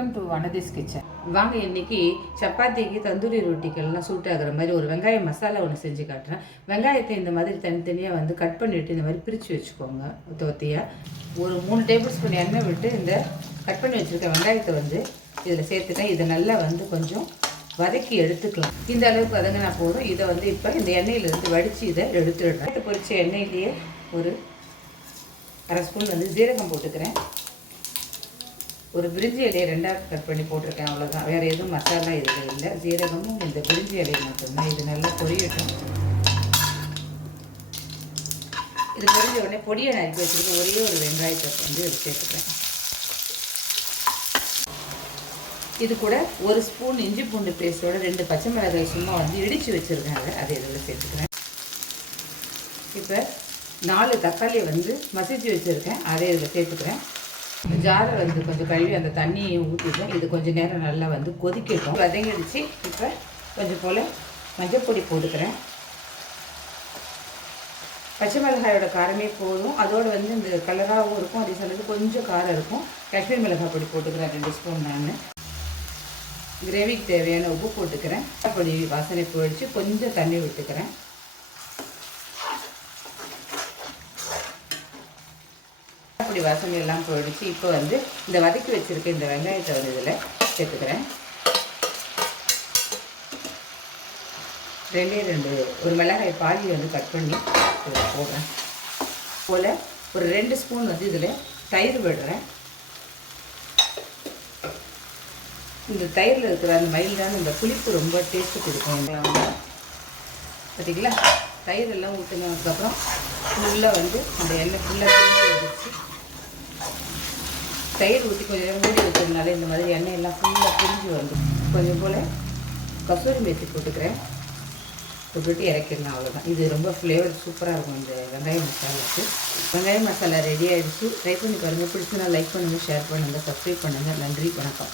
Welcome to அனதிஸ் kitchen. வாங்க இன்னைக்கு சப்பாத்திக்கு தந்தூரி ரொட்டிக்கெல்லாம் சூட் ஆகிற மாதிரி ஒரு வெங்காய மசாலா ஒன்று செஞ்சு காட்டுறேன். வெங்காயத்தை இந்த மாதிரி தனித்தனியாக வந்து கட் பண்ணிவிட்டு இந்த மாதிரி பிரித்து வச்சுக்கோங்க. ஒத்தியாக ஒரு 3 டேபிள் ஸ்பூன் எண்ணெய் விட்டு இந்த கட் பண்ணி வச்சுருக்க வெங்காயத்தை வந்து இதில் சேர்த்துட்டேன். இதை நல்லா வந்து கொஞ்சம் வதக்கி எடுத்துக்கலாம். இந்த அளவுக்கு வதங்கினா போதும். இதை வந்து இப்போ இந்த எண்ணெயிலேருந்து வடித்து இதை எடுத்துடுறேன். இதை பொரிச்ச எண்ணெயிலேயே ஒரு அரை ஸ்பூன் வந்து ஜீரகம் போட்டுக்கிறேன். ஒரு பிரிஞ்சி இலையை 2ஆக கட் பண்ணி போட்டிருக்கேன், அவ்வளோதான். வேறு எதுவும் மசாலா இதில் இல்லை. ஜீரகமும் இந்த பிரிஞ்சி இலையை மட்டும்தான். இது நல்லா பொரியட்டும். இது பொரிஞ்ச உடனே பொடியை நறுக்கி வச்சுருக்க ஒரே ஒரு வெங்காயத்தை வந்து இது சேர்த்துக்கிறேன். இது கூட ஒரு ஸ்பூன் இஞ்சி பூண்டு பேஸ்ட்டோட 2 பச்சை மிளகாய் சும்மா வந்து இடித்து வச்சுருக்காங்க, அதை இதில் சேர்த்துக்கிறேன். இப்போ 4 தக்காளியை வந்து மசிச்சு வச்சுருக்கேன், அதை இதில் சேர்த்துக்கிறேன். ஜாரை வந்து கொஞ்சம் கழுவி அந்த தண்ணியை ஊற்றிட்டேன். இது கொஞ்சம் நேரம் நல்லா வந்து கொதிக்கட்டும். வதங்கிடுச்சு. இப்போ கொஞ்சம் போல் மஞ்சப்பொடி போட்டுக்கிறேன். பச்சை மிளகாயோட காரமே போதும். அதோடு வந்து இந்த கலராகவும் இருக்கும், அதே சமயத்தில் கொஞ்சம் காரம் இருக்கும். காஷ்மீர் மிளகாய் பொடி போட்டுக்கிறேன் 2 ஸ்பூன். நான் கிரேவிக்கு தேவையான உப்பு போட்டுக்கிறேன். பொடி வாசனை போயிடுச்சு. கொஞ்சம் தண்ணி விட்டுக்கிறேன். அப்படி வாசனை எல்லாம் போயிடுச்சு. இப்போ வந்து இந்த வதக்கி வச்சுருக்க இந்த வெங்காயத்தை வந்து இதில் சேர்த்துக்கிறேன். 2 ஒரு மிளகாய் பாதி வந்து கட் பண்ணி இதில் போடுறேன். போல் ஒரு 2 ஸ்பூன் வந்து இதில் தயிர் விடுறேன். இந்த தயிரில் இருக்கிற அந்த மைல்டான இந்த புளிப்பு ரொம்ப டேஸ்ட்டு கொடுக்கும். பார்த்தீங்களா, தயிர் எல்லாம் ஊற்றினதுக்கப்புறம் ஃபுல்லாக வந்து அந்த எண்ணெய் ஃபுல்லாக பிரிஞ்சு வந்துச்சு. தயிர் ஊற்றி கொஞ்சம் நேரம் மூடி வச்சதுனால இந்த மாதிரி எண்ணெய் எல்லாம் ஃபுல்லாக பிரிஞ்சு வந்து கொஞ்சம் போல் கசூரி மேத்தி போட்டுக்கிறேன். போட்டுவிட்டு இறக்கிடலாம், அவ்வளோதான். இது ரொம்ப ஃப்ளேவர் சூப்பராக இருக்கும் இந்த வெங்காய மசாலாவுக்கு. வெங்காய மசாலா ரெடி ஆகிடுச்சு. ட்ரை பண்ணி பாருங்கள். பிடிச்சுன்னா லைக் பண்ணுங்கள், ஷேர் பண்ணுங்கள், சப்ஸ்கிரைப் பண்ணுங்கள். நன்றி, வணக்கம்.